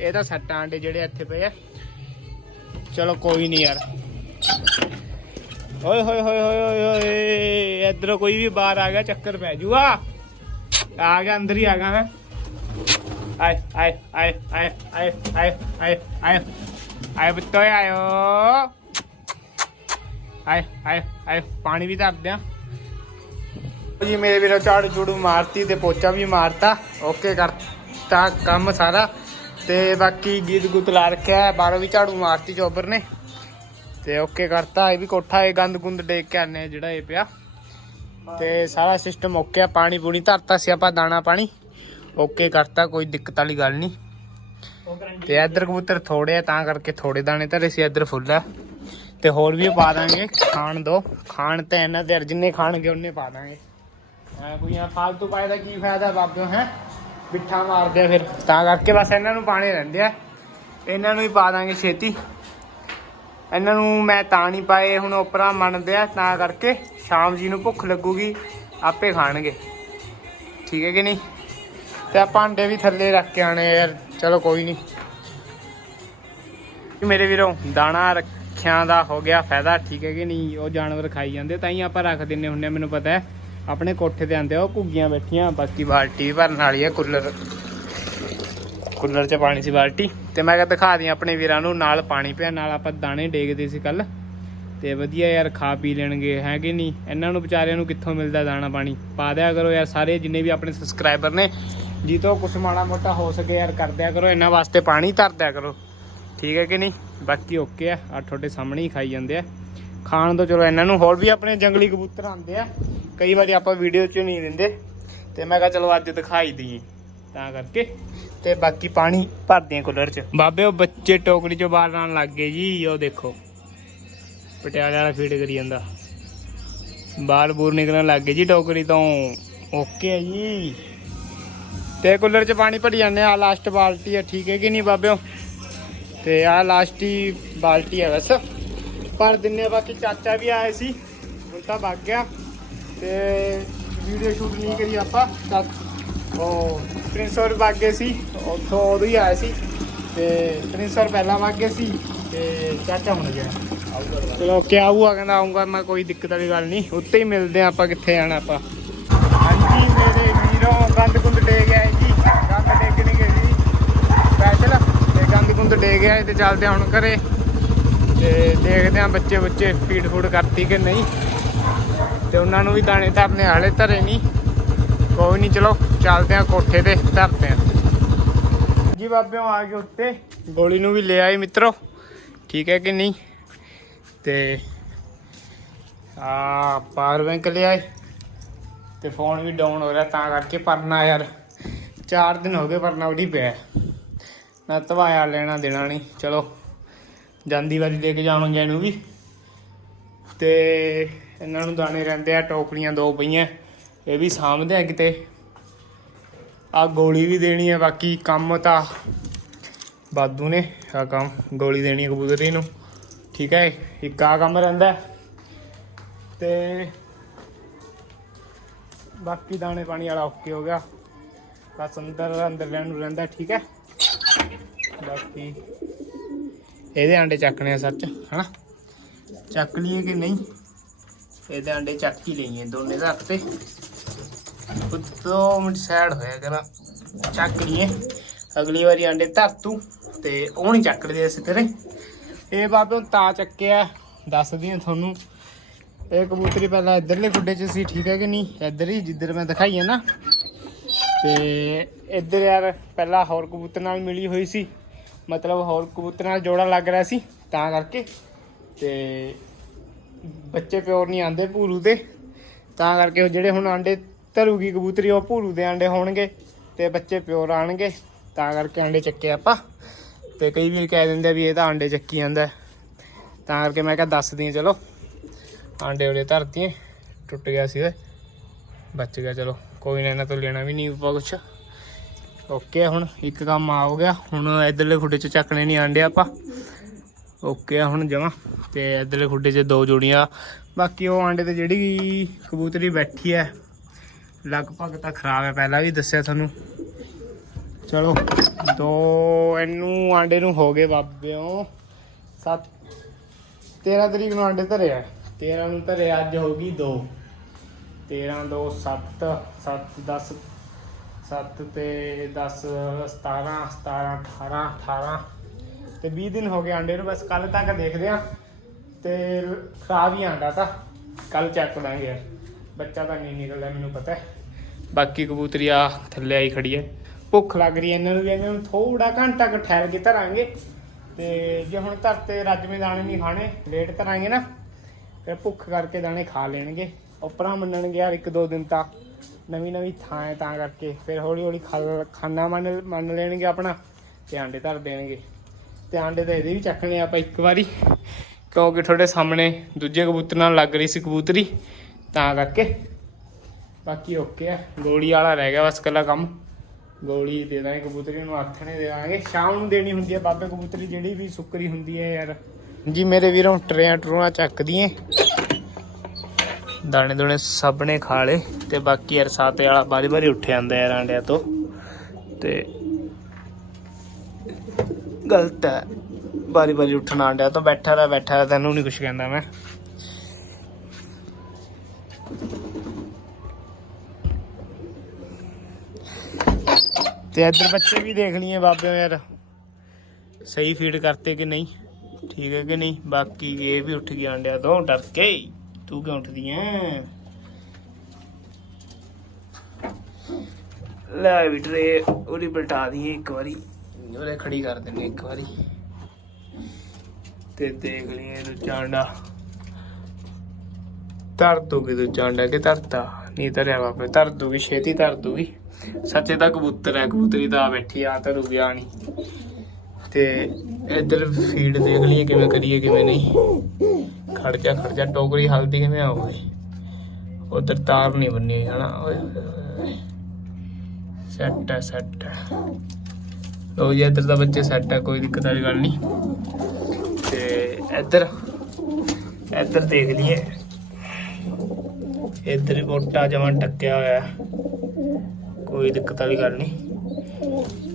ਇਹ ਤਾਂ ਸੱਟਾਂ ਆਂਡੇ ਜਿਹੜੇ ਇੱਥੇ ਪਏ ਆ। ਚਲੋ ਕੋਈ ਨਹੀਂ ਯਾਰ। ਓਏ ਹੋਏ ਹੋਏ ਹੋਏ ਹੋਏ ਹੋਏ ਇਧਰੋਂ ਕੋਈ ਵੀ ਬਾਹਰ ਆ ਗਿਆ, ਚੱਕਰ ਪੈ ਜੂਗਾ। ਆ ਗਿਆ, ਅੰਦਰ ਹੀ ਆ ਗਿਆ ਮੈਂ। ਆਏ ਆਏ ਆਏ ਆਏ ਆਏ ਆਏ ਆਏ ਆਏ ਆਏ ਬੱਤੋ ਆਇਓ। ਆਏ ਆਏ ਆਏ, ਪਾਣੀ ਵੀ ਧਰਦੇ ਆ। ਜੀ, ਮੇਰੇ ਵੀਰੋ, ਝਾੜੂ ਝੂੜੂ ਮਾਰਤੀ ਤੇ ਪੋਚਾ ਵੀ ਮਾਰਤਾ। ਓਕੇ, ਕਰਤਾ ਕੰਮ ਸਾਰਾ। ਤੇ ਬਾਕੀ ਗੀਤ ਗੁੱਤ ਲਾ ਰੱਖਿਆ ਬਾਹਰੋਂ ਵੀ ਝਾੜੂ ਮਾਰਤੀ ਚੋਬਰ ਨੇ। ਤੇ ਓਕੇ, ਕਰਤਾ। ਇਹ ਵੀ ਕੋਠਾ, ਇਹ ਗੰਦ ਗੁੰਦ ਡੇਕ ਕੇ ਆਨੇ ਜਿਹੜਾ ਇਹ ਪਿਆ। ਤੇ ਸਾਰਾ ਸਿਸਟਮ ਓਕੇ ਆ। ਪਾਣੀ ਪੂਣੀ ਧਰਤਾ ਸੀ ਆਪਾਂ, ਦਾਣਾ ਪਾਣੀ। ਓਕੇ, ਕਰਤਾ। ਕੋਈ ਦਿੱਕਤ ਵਾਲੀ ਗੱਲ ਨਹੀਂ। ਤੇ ਇੱਧਰ ਕਬੂਤਰ ਥੋੜੇ ਆ, ਤਾਂ ਕਰਕੇ ਥੋੜੇ ਦਾਣੇ ਧਰੇ ਸੀ। ਇੱਧਰ ਫੁੱਲ ਆ। ਤੇ ਹੋਰ ਵੀ ਪਾ ਦਾਂਗੇ। ਖਾਣ ਦੋ। ਖਾਣ ਤੇ ਇਹਨਾਂ ਦੇ, ਜਿੰਨੇ ਖਾਣਗੇ, ਉਹਨੇ ਪਾ ਦਾਂਗੇ। ਐ ਕੋਈ ਆ ਫਾਲਤੂ ਪਾਏ ਦਾ ਕੀ ਫਾਇਦਾ ਬਾਬਿਓ ਹੈ? ਬਿੱਠਾ ਮਾਰਦੇ ਆ ਫਿਰ। ਤਾਂ ਕਰਕੇ ਬਸ ਇਹਨਾਂ ਨੂੰ ਪਾਣੇ ਰਹਿੰਦੇ ਆ। ਇਹਨਾਂ ਨੂੰ ਹੀ ਪਾ ਦਾਂਗੇ ਛੇਤੀ। ਇਹਨਾਂ ਨੂੰ ਮੈਂ ਤਾਂ ਨਹੀਂ ਪਾਏ ਹੁਣ ਉਪਰਾ ਮੰਨਦੇ ਆ ਤਾਂ ਕਰਕੇ ਸ਼ਾਮ ਜੀ ਨੂੰ ਭੁੱਖ ਲੱਗੂਗੀ ਆਪੇ ਖਾਣਗੇ। ਠੀਕ ਹੈ ਕਿ ਨਹੀਂ? ਤੇ ਆ ਭਾਂਡੇ ਵੀ ਥੱਲੇ ਰੱਖ ਕੇ ਆਣੇ ਯਾਰ ਚਲੋ ਕੋਈ ਨਹੀਂ। ਮੇਰੇ ਵੀਰੋ ਦਾਣਾ ਰੱਖਿਆਂ ਦਾ ਹੋ ਗਿਆ ਫਾਇਦਾ ਠੀਕ ਹੈ ਕਿ ਨਹੀਂ? ਉਹ ਜਾਨਵਰ ਖਾਈ ਜਾਂਦੇ ਤਾਂ ਹੀ ਆਪਾਂ ਰੱਖ ਦਿੰਨੇ ਹੁੰਨੇ ਆ, ਮੈਨੂੰ ਪਤਾ ਹੈ। ਆਪਣੇ ਕੋਠੇ ਤੇ ਆਂਦੇ ਆ, ਉਹ ਘੁੱਗੀਆਂ ਬੈਠੀਆਂ, ਬਾਕੀ ਬਾਲਟੀ ਭਰਨ ਵਾਲੀ ਆ, ਕੂਲਰ। ਕੂਲਰ 'ਚ ਪਾਣੀ ਸੀ ਬਾਲਟੀ। ਤੇ ਮੈਂ ਕਿਹਾ ਦਿਖਾ ਦਿਆਂ ਆਪਣੇ ਵੀਰਾਂ ਨੂੰ, ਨਾਲ ਪਾਣੀ ਪਿਆ, ਨਾਲ ਆਪਾਂ ਦਾਣੇ ਡੇਗਦੇ ਸੀ ਕੱਲ ਤੇ ਵਧੀਆ ਯਾਰ, ਖਾ ਪੀ ਲੈਣਗੇ, ਹੈ ਕਿ ਨਹੀਂ? ਇਹਨਾਂ ਨੂੰ ਵਿਚਾਰਿਆਂ ਨੂੰ ਕਿੱਥੋਂ ਮਿਲਦਾ ਦਾਣਾ ਪਾਣੀ? ਪਾ ਦਿਆ ਕਰੋ ਯਾਰ, ਸਾਰੇ ਜਿੰਨੇ ਵੀ ਆਪਣੇ ਸਬਸਕ੍ਰਾਈਬਰ ਨੇ, ਜਿੱਤੋਂ ਕੁਛ ਮਾੜਾ ਮੋਟਾ ਹੋ ਸਕੇ ਯਾਰ, ਕਰ ਦਿਆ ਕਰੋ, ਇਹਨਾਂ ਵਾਸਤੇ ਪਾਣੀ ਧਰ ਦਿਆ ਕਰੋ। ਠੀਕ ਹੈ ਕਿ ਨਹੀਂ? ਬਾਕੀ ਓਕੇ ਆ ਆ ਤੁਹਾਡੇ ਸਾਹਮਣੇ ਹੀ ਖਾਈ ਜਾਂਦੇ ਆ। ਖਾਣ ਤੋਂ ਚਲੋ ਇਹਨਾਂ ਨੂੰ ਹੋਰ ਵੀ ਆਪਣੇ ਜੰਗਲੀ ਕਬੂਤਰ ਆਉਂਦੇ ਆ। ਕਈ ਵਾਰੀ ਆਪਾਂ ਵੀਡੀਓ 'ਚ ਨਹੀਂ ਦਿੰਦੇ। ਤੇ ਮੈਂ ਕਿਹਾ ਚਲੋ ਅੱਜ ਦਿਖਾਈ ਦਈਏ। ਤਾਂ ਕਰਕੇ। ਤੇ ਬਾਕੀ ਪਾਣੀ ਭਰਦੇ ਆ ਕੂਲਰ 'ਚ। ਬਾਬੇ, ਉਹ ਬੱਚੇ ਟੋਕਰੀ 'ਚੋਂ ਬਾਹਰ ਆਉਣ ਲੱਗ ਗਏ ਜੀ, ਉਹ ਦੇਖੋ। ਪਟਿਆਲੇ ਵਾਲਾ ਫੀਡ ਕਰੀ ਜਾਂਦਾ। ਬਾਹਰ ਬੂਰ ਨਿਕਲਣ ਲੱਗ ਗਏ ਜੀ ਟੋਕਰੀ ਤੋਂ। ਓਕੇ ਹੈ ਜੀ। ਤੇ ਕੂਲਰ 'ਚ ਪਾਣੀ ਭਰੀ ਜਾਂਦੇ ਆ। ਲਾਸਟ ਬਾਲਟੀ ਆ, ਠੀਕ ਹੈ ਕਿ ਨਹੀਂ ਬਾਬਿਓ? ਤੇ ਆ ਲਾਸਟ ਹੀ ਬਾਲਟੀ ਹੈ ਬਸ। ਭਰ ਦਿੰਨੇ ਬਾਕੀ ਚਾਚਾ ਵੀ ਆਏ ਸੀ ਹੁਣ ਤਾਂ ਭੱਗ ਗਿਆ। ਤੇ ਵੀਡੀਓ ਸ਼ੂਟ ਨਹੀਂ ਕਰੀ ਆਪਾਂ। ਤਾਂ ਉਹ ਪ੍ਰਿੰਸ ਹੋਰ ਭੱਗ ਗਏ ਸੀ ਉੱਥੋਂ ਉਦੋਂ ਹੀ ਆਏ ਸੀ। ਤੇ ਪ੍ਰਿੰਸ ਹੋਰ ਪਹਿਲਾਂ ਭੱਗ ਗਏ ਸੀ ਤੇ ਚਾਚਾ ਹੁਣ ਗਿਆ। ਚਲੋ ਕਿਆ ਆਊਗਾ ਕਹਿੰਦਾ ਆਉਂਗਾ ਮੈਂ ਕੋਈ ਦਿੱਕਤ ਵਾਲੀ ਗੱਲ ਨਹੀਂ। ਉੱਤੇ ਹੀ ਮਿਲਦੇ ਆ ਆਪਾਂ ਕਿੱਥੇ ਜਾਣਾ ਆਪਾਂ। ਹਾਂਜੀ ਮੇਰੇ ਵੀਰੋ ਗੰਦ ਗੁੰਦ ਡੇ ਗਿਆ ਜੀ। ਗੰਦ ਡੇਗਣੇ ਗਏ ਜੀ ਸਪੈਸ਼ਲ ਤੇ ਗੰਦ ਗੁੰਦ ਡੇ ਗਿਆ ਤੇ ਚੱਲਦੇ ਹੁਣ ਘਰੇ। ਤੇ ਦੇਖਦੇ ਆ ਬੱਚੇ ਬੱਚੇ ਫੀਡ ਫੂਡ ਕਰਤੀ ਕਿ ਨਹੀਂ। ਤੇ ਉਹਨਾਂ ਨੂੰ ਵੀ ਦਾਣੇ ਧਰਨੇ, ਹਾਲੇ ਧਰੇ ਨਹੀਂ। ਕੋਈ ਨਹੀਂ, ਚਲੋ ਚੱਲਦੇ ਆ ਕੋਠੇ ਤੇ, ਧਰਦੇ ਆ ਜੀ ਬਾਬਿਓ ਆ ਗਏ ਉੱਤੇ, ਗੋਲੀ ਨੂੰ ਵੀ ਲੈ ਆਏ ਮਿੱਤਰੋ, ਠੀਕ ਹੈ ਕਿ ਨਹੀਂ? ਤੇ ਆ ਪਾਵਰ ਬੈਂਕ ਲੈ ਆਏ, ਤੇ ਫੋਨ ਵੀ ਡਾਊਨ ਹੋ ਰਿਹਾ ਤਾਂ ਕਰਕੇ ਪਰਨਾ ਯਾਰ 4 ਦਿਨ ਹੋ ਗਏ ਪਰਨਾ ਉਡੀ ਪਿਆ। ਨਾ ਧਵਾਇਆ ਲੈਣਾ ਦੇਣਾ ਨਹੀਂ, ਚਲੋ। ਜਾਂਦੀ ਵਾਰੀ ਲੈ ਕੇ ਜਾਵਾਂਗੇ ਇਹਨੂੰ ਵੀ। ਤੇ ਇਹਨਾਂ ਨੂੰ ਦਾਣੇ ਰਹਿੰਦੇ ਆ, ਟੋਕਰੀਆਂ ਦੋ ਪਈਆਂ। ਇਹ ਵੀ ਸਾਂਭਦੇ ਆ ਕਿਤੇ। ਆ ਗੋਲੀ ਵੀ ਦੇਣੀ ਆ, ਬਾਕੀ ਕੰਮ ਤਾਂ ਬਾਦੂ ਨੇ। ਆ ਕੰਮ, ਗੋਲੀ ਦੇਣੀ ਆ ਕਬੂਤਰੀ ਨੂੰ। ਠੀਕ ਹੈ ਇੱਕ ਆ ਕੰਮ ਰਹਿੰਦਾ। ਹੈ। ਤੇ ਬਾਕੀ ਦਾਣੇ ਪਾਣੀ ਵਾਲਾ ਓਕੇ ਹੋ ਗਿਆ। ਬਸ ਅੰਦਰ ਅੰਦਰ ਰਹਿਣ ਨੂੰ ਰਹਿੰਦਾ, ਠੀਕ ਹੈ ਬਾਕੀ ਇਹਦੇ ਆਂਡੇ ਚੱਕਣੇ ਆ ਸੱਚ, ਹਨਾ? ਚੱਕ ਲਈਏ ਕਿ ਨਹੀਂ? ਇਹਦੇ ਆਂਡੇ ਚੱਕ ਹੀ ਲਈਏ ਦੋਨੇ ਧਰ ਤੇ। ਉੱਤੋਂ ਮਿੰਟ ਸਾਈਡ ਹੋਇਆ ਕਰਾਂ। ਚੱਕ ਲਈਏ। ਅਗਲੀ ਵਾਰੀ ਆਂਡੇ ਧਰ ਤੂੰ ਤੇ ਉਹ ਨਹੀਂ ਚੱਕਦੇ ਅਸੀਂ ਤੇਰੇ। ਇਹ ਬਾਬੇ ਤਾਂ ਚੱਕਿਆ ਦੱਸਦੀ ਹਾਂ ਤੁਹਾਨੂੰ। ਇਹ ਕਬੂਤਰੀ ਪਹਿਲਾਂ ਇੱਧਰਲੇ ਖੁੱਡੇ 'ਚ ਸੀ, ਠੀਕ ਹੈ ਕਿ ਨਹੀਂ? ਇੱਧਰ ਹੀ ਜਿੱਧਰ ਮੈਂ ਦਿਖਾਈ ਹੈ ਨਾ। ਤੇ ਇੱਧਰ ਯਾਰ ਪਹਿਲਾਂ ਹੋਰ ਕਬੂਤਰ ਨਾਲ ਮਿਲੀ ਹੋਈ ਸੀ। ਮਤਲਬ ਹੋਰ ਕਬੂਤਰਾਂ ਨਾਲ ਜੋੜਾ ਲੱਗ ਰਿਹਾ ਸੀ, ਤਾਂ ਕਰਕੇ। ਤੇ ਬੱਚੇ ਪਿਓਰ ਨਹੀਂ ਆਂਦੇ ਭੂਰੂ ਦੇ, ਤਾਂ ਕਰਕੇ ਉਹ ਜਿਹੜੇ ਹੁਣ ਆਂਡੇ ਧਰੂਗੀ ਕਬੂਤਰੀ, ਉਹ ਭੂਰੂ ਦੇ ਆਂਡੇ ਹੋਣਗੇ ਤੇ ਬੱਚੇ ਪਿਓਰ ਆਣਗੇ ਤਾਂ ਕਰਕੇ ਆਂਡੇ ਚੱਕੇ ਆਪਾਂ। ਤੇ ਕਈ ਵੀਰ ਕਹਿ ਦਿੰਦੇ ਵੀ ਇਹ ਤਾਂ ਆਂਡੇ ਚੱਕੀ ਜਾਂਦਾ ਤਾਂ ਕਰਕੇ ਮੈਂ ਕਿਹਾ ਦੱਸ ਦੀ ਚਲੋ। ਆਂਡੇ ਉਹਦੇ ਧਰਤੀਏ, ਟੁੱਟ ਗਿਆ ਸੀ ਓਏ, ਬਚ ਗਿਆ, ਚਲੋ। ਕੋਈ ਨਾ ਇਹਨਾਂ ਤੋਂ ਲੈਣਾ ਵੀ ਨਹੀਂ ਆਪਾਂ ਕੁਛ। ਓਕੇ ਹੁਣ ਇੱਕ ਕੰਮ ਆ ਹੋ ਗਿਆ। ਹੁਣ ਇਧਰਲੇ ਖੁੱਡੇ 'ਚ ਚੱਕਣੇ ਨਹੀਂ ਆਂਡੇ ਆਪਾਂ। ਓਕੇ ਆ ਹੁਣ ਜਮਾ। ਤੇ ਇਧਰਲੇ ਖੁੱਡੇ 'ਚ ਦੋ ਜੋੜੀਆਂ। ਬਾਕੀ ਉਹ ਆਂਡੇ ਤੇ ਜਿਹੜੀ ਕਬੂਤਰੀ ਬੈਠੀ ਹੈ ਲਗਭਗ ਤਾਂ ਖਰਾਬ ਹੈ ਪਹਿਲਾਂ ਵੀ ਦੱਸਿਆ ਤੁਹਾਨੂੰ। ਚਲੋ, ਦੋ ਇਹਨੂੰ ਆਂਡੇ ਨੂੰ ਹੋ ਗਏ ਬਾਬਿਓ। ਸੱਤ 13 ਤਰੀਕ ਨੂੰ ਆਂਡੇ ਧਰਿਆ ਆ। 13 ਨੂੰ ਧਰਿਆ ਅੱਜ ਹੋ ਗਈ 2 13 2 7 7 10 7 ਤੇ 10 17 17 18 18 ਤੇ 20 ਦਿਨ ਹੋ ਗਏ ਆਂਡੇ ਨੂੰ, ਬਸ ਕੱਲ ਤੱਕ ਦੇਖਦੇ ਆ। ਤੇ ਖਰਾਬ ਹੀ ਆਂਡਾ ਤਾਂ ਕੱਲ ਚੈੱਕ ਕਰਾਂਗੇ ਯਾਰ। ਬੱਚਾ ਤਾਂ ਨਹੀਂ ਨਿਕਲਦਾ, ਮੈਨੂੰ ਪਤਾ ਹੈ। ਬਾਕੀ ਕਬੂਤਰੀ ਆ, ਥੱਲੇ ਆਈ ਖੜੀ ਹੈ। ਭੁੱਖ ਲੱਗ ਰਹੀ ਹੈ, ਇਹਨਾਂ ਨੂੰ ਵੀ ਇਹਨਾਂ ਨੂੰ ਥੋੜਾ ਘੰਟਾ ਕੁ ਠਹਿਰ ਕੇ ਧਰਾਂਗੇ। ਤੇ ਜੇ ਹੁਣ ਧਰਤੇ ਰਾਜਮੇ ਦਾਣੇ ਨਹੀਂ ਖਾਣੇ ਲੇਟ ਧਰਾਂਗੇ ਨਾ, ਫਿਰ ਭੁੱਖ ਕਰਕੇ ਦਾਣੇ ਖਾ ਲੈਣਗੇ। ਉਪਰਾਂ ਮੰਨਣਗੇ ਯਾਰ, ਇੱਕ ਦੋ ਦਿਨ ਤਾਂ। ਨਵੀਂ ਨਵੀਂ ਥਾਂ ਹੈ ਤਾਂ ਕਰਕੇ ਫਿਰ ਹੌਲੀ ਹੌਲੀ ਖਾ- ਖਾਣਾ ਮੰਨ ਮੰਨ ਲੈਣਗੇ ਆਪਣਾ ਤੇ ਆਂਡੇ ਧਰ ਦੇਣਗੇ। ਤੇ ਆਂਡੇ ਤਾਂ ਇਹਦੇ ਵੀ ਚੱਕਣੇ ਆਪਾਂ ਇੱਕ ਵਾਰੀ, ਕਿਉਂਕਿ ਤੁਹਾਡੇ ਸਾਹਮਣੇ ਦੂਜੇ ਕਬੂਤਰ ਨਾਲ ਲੱਗ ਰਹੀ ਸੀ ਕਬੂਤਰੀ, ਤਾਂ ਕਰਕੇ। ਬਾਕੀ ਓਕੇ ਆ, ਗੋਲੀ ਵਾਲਾ ਰਹਿ ਗਿਆ ਬਸ ਕੱਲਾ ਕੰਮ। ਗੋਲੀ ਦੇ ਦਾਂਗੇ, ਕਬੂਤਰੀ ਨੂੰ ਆਥਣੇ ਦੇ ਦਾਂਗੇ ਸ਼ਾਮ ਨੂੰ ਦੇਣੀ ਹੁੰਦੀ ਹੈ ਬਾਬੇ ਕਬੂਤਰੀ, ਜਿਹੜੀ ਵੀ ਸੁੱਕਰੀ ਹੁੰਦੀ ਹੈ ਯਾਰ। ਜੀ ਮੇਰੇ ਵੀਰੋਂ ਟਰੇਆਂ ਟਰੂਆਂ ਚੱਕਦੀਆਂ। ਦਾਣੇ ਦੋਣੇ ਸਭ ਨੇ ਖਾ ਲਏ ਤੇ ਬਾਕੀ ਯਾਰ ਸਾਤੇ ਵਾਲਾ ਬਾਰੀ ਬਾਰੀ ਉੱਠ ਜਾਂਦਾ ਯਾਰ ਆਂਡਿਆਂ ਤੋਂ। ਤੇ ਗਲਤ ਹੈ। ਬਾਰੀ ਬਾਰੀ ਉੱਠਣਾ ਆਂਡਿਆਂ ਤੋਂ, ਬੈਠਾ ਰਹਿ ਬੈਠਾ ਰਹਿ, ਤੈਨੂੰ ਨਹੀਂ ਕੁਝ ਕਹਿੰਦਾ ਮੈਂ। ਤੇ ਇੱਧਰ ਬੱਚੇ ਵੀ ਦੇਖ ਲਈਏ ਬਾਬੇ ਯਾਰ। ਸਹੀ ਫੀਡ ਕਰਤੇ ਕਿ ਨਹੀਂ? ਠੀਕ ਹੈ ਕਿ ਨਹੀਂ? ਬਾਕੀ ਇਹ ਵੀ ਉੱਠ ਗਿਆ ਆਂਡਿਆਂ ਤੋਂ, ਡਰ ਕੇ ਤੂੰ ਕਿਉਂ ਉੱਠਦੀ ਐ? ਲੈ ਵੀ ਟਰੇ ਉਹਦੀ ਪਲਟਾ ਦਈਏ ਇੱਕ ਵਾਰੀ। ਉਹਦੇ ਖੜੀ ਕਰ ਦਿੰਨੇ ਇੱਕ ਵਾਰੀ। ਤੇ ਦੇਖ ਲਈਏ ਦੂਜਾ ਆਂਡਾ ਧਰ ਦੂਗੀ ਦੂਜਾ ਆਂਡਾ ਕਿ ਧਰਤਾ? ਨਹੀਂ ਧਰਿਆ ਬਾਪੇ ਧਰ ਦੂਗੀ ਛੇਤੀ ਧਰ ਦੂਗੀ ਸੱਚੇ ਤਾਂ ਕਬੂਤਰ ਹੈ ਕਬੂਤਰੀ ਤਾਂ ਆ ਬੈਠੀ ਆ ਧਰੂਗੀ ਆ ਨਹੀਂ। ਤੇ ਇੱਧਰ ਫੀਡ ਦੇਖ ਲਈਏ ਕਿਵੇਂ ਕਰੀਏ, ਕਿਵੇਂ ਨਹੀਂ। ਖੜ ਜਾ ਖੜ ਜਾ ਟੋਕਰੀ ਹਲਦੀ ਕਿਵੇਂ ਆਉਗੀ ਉਧਰ ਤਾਰ ਨਹੀਂ ਬੰਨੀ ਹੋਈ, ਹਨਾ? ਸੈੱਟ ਹੈ ਸੈੱਟ ਹੈ ਲੋ ਜੀ, ਇੱਧਰ ਦਾ ਬੱਚੇ ਸੈੱਟ ਹੈ ਕੋਈ ਦਿੱਕਤ ਵਾਲੀ ਗੱਲ ਨਹੀਂ। ਤੇ ਇੱਧਰ ਇੱਧਰ ਦੇਖ ਲਈਏ। ਇੱਧਰ ਹੀ ਮੋਟਾ ਜਮਾਂ ਟੱਕਿਆ ਹੋਇਆ। ਕੋਈ ਦਿੱਕਤ ਵਾਲੀ ਗੱਲ ਨਹੀਂ।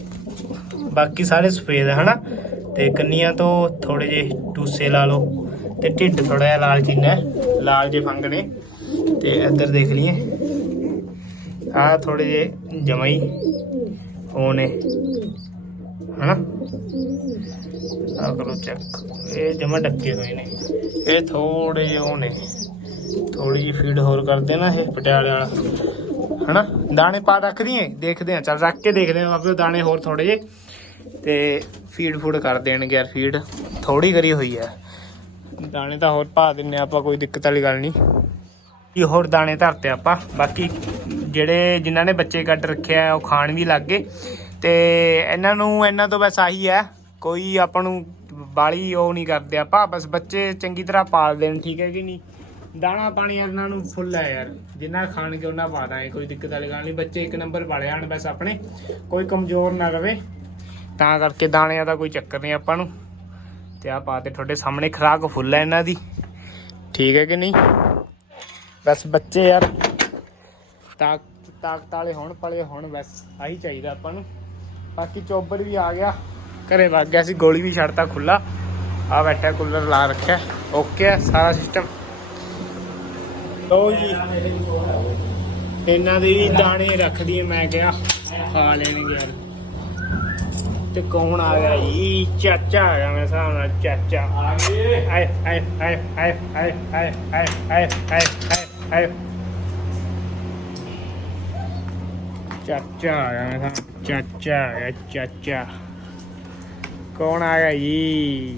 ਬਾਕੀ ਸਾਰੇ ਸਫੇਦ ਹੈ ਹਨਾ? ਤੇ ਕੰਨੀਆਂ ਤੋਂ ਥੋੜੇ ਜੇ ਟੂਸੇ ਲਾ ਲਓ ਤੇ ਢਿੱਡ ਥੋੜਾ ਜਿਹਾ ਲਾਲ ਚੀਨਾ ਹੈ, ਲਾਲ ਜੇ ਫੰਗ ਨੇ। ਤੇ ਇੱਧਰ ਦੇਖ ਲਈਏ। ਆ ਥੋੜੇ ਜੇ ਜਮਾਈ ਹੋਣੇ ਹਨਾ? ਆ ਕਰੋ ਚੈੱਕ ਇਹ ਜਮਾ ਡੱਕੇ ਹੋਏ ਨੇ। ਇਹ ਥੋੜੇ ਜਿਹੇ ਹੋਣੇ ਨੇ। ਥੋੜੀ ਜਿਹੀ ਫੀਡ ਹੋਰ ਕਰਦੇ ਨਾ ਇਹ ਪਟਿਆਲੇ ਵਾਲਾ ਹਨਾ? ਦਾਣੇ ਪਾ ਰੱਖ ਦਈਏ ਦੇਖਦੇ ਆ ਚੱਲ ਰੱਖ ਕੇ ਦੇਖਦੇ ਆ ਬਾਬੇ ਦਾਣੇ ਹੋਰ ਥੋੜੇ ਜਿਹੇ। ਤੇ ਫੀਡ ਫੂਡ ਕਰ ਦੇਣਗੇ ਯਾਰ ਫੀਡ ਥੋੜੀ ਕਰੀ ਹੋਈ ਹੈ ਦਾਣੇ ਤਾਂ ਹੋਰ ਪਾ ਦਿੰਨੇ ਆ ਆਪਾਂ ਕੋਈ ਦਿੱਕਤ ਵਾਲੀ ਗੱਲ ਨਹੀਂ। ਇਹ ਹੋਰ ਦਾਣੇ ਧਰਤੇ ਆਪਾਂ ਬਾਕੀ ਜਿਹੜੇ ਜਿਨ੍ਹਾਂ ਨੇ ਬੱਚੇ ਕੱਢ ਰੱਖਿਆ ਹੈ, ਉਹ ਖਾਣ ਵੀ ਲੱਗ ਗਏ। ਤੇ ਇਹਨਾਂ ਨੂੰ ਇਹਨਾਂ ਤੋਂ ਬਸ ਆਹੀ ਹੈ ਕੋਈ ਆਪਾਂ ਨੂੰ ਬਾਲੀ ਉਹ ਨਹੀਂ ਕਰਦੇ ਆਪਾਂ ਬਸ ਬੱਚੇ ਚੰਗੀ ਤਰ੍ਹਾਂ ਪਾਲ ਦੇਣ ਠੀਕ ਹੈ ਕਿ ਨਹੀਂ? ਦਾਣਾ ਪਾਣੀ ਇਹਨਾਂ ਨੂੰ ਫੁੱਲ ਹੈ ਯਾਰ ਜਿੰਨਾ ਖਾਣਗੇ ਉਹਨਾਂ ਪਾ ਦਾਂਗੇ ਕੋਈ ਦਿੱਕਤ ਵਾਲੀ ਗੱਲ ਨਹੀਂ। ਬੱਚੇ ਇੱਕ ਨੰਬਰ ਵਾਲੇ ਆਣ ਬਸ ਆਪਣੇ ਕੋਈ ਕਮਜ਼ੋਰ ਨਾ ਰਵੇ। ਤਾਂ ਕਰਕੇ ਦਾਣਿਆਂ ਦਾ ਕੋਈ ਚੱਕਰ ਨਹੀਂ ਆਪਾਂ ਨੂੰ। ਤੇ ਆ ਪਾਤੇ ਤੁਹਾਡੇ ਸਾਹਮਣੇ ਖਰਾਕ ਫੁੱਲ ਹੈ ਇਹਨਾਂ ਦੀ। ਠੀਕ ਹੈ ਕਿ ਨਹੀਂ? ਬਸ ਬੱਚੇ ਯਾਰ, ਤਾਕ ਤਾਕਤ ਵਾਲੇ ਹੋਣ, ਪਲੇ ਹੋਣ, ਬਸ ਆਹੀ ਚਾਹੀਦਾ ਆਪਾਂ ਨੂੰ। ਬਾਕੀ ਚੋਬਰ ਵੀ ਆ ਗਿਆ। ਘਰੇ ਵਗ ਗਿਆ ਸੀ, ਗੋਲੀ ਵੀ ਛੱਡਤਾ ਖੁੱਲਾ ਆ ਬੈਠਾ, ਕੂਲਰ ਲਾ ਰੱਖਿਆ। ਓਕੇ ਆ, ਸਾਰਾ ਸਿਸਟਮ ਲੋ ਜੀ। ਇਹਨਾਂ ਦੇ ਵੀ ਦਾਣੇ ਰੱਖ ਦਈਏ, ਮੈਂ ਕਿਹਾ ਖਾ ਲੈਣਗੇ ਯਾਰ। ਤੇ ਕੌਣ ਆ ਗਿਆ ਜੀ ਚਾਚਾ ਆ ਗਿਆ ਮੇਰੇ ਹਿਸਾਬ ਨਾਲ ਚਾਚਾ ਆ ਗਏ ਆਏ ਆਏ ਆਏ ਆਏ ਆਏ ਆਏ ਆਏ ਆਏ ਆਏ ਆਏ ਚਾਚਾ ਆ ਗਿਆ ਮੇਰੇ ਹਿਸਾਬ ਚਾਚਾ ਆ ਗਿਆ ਚਾਚਾ ਕੌਣ ਆ ਗਿਆ ਜੀ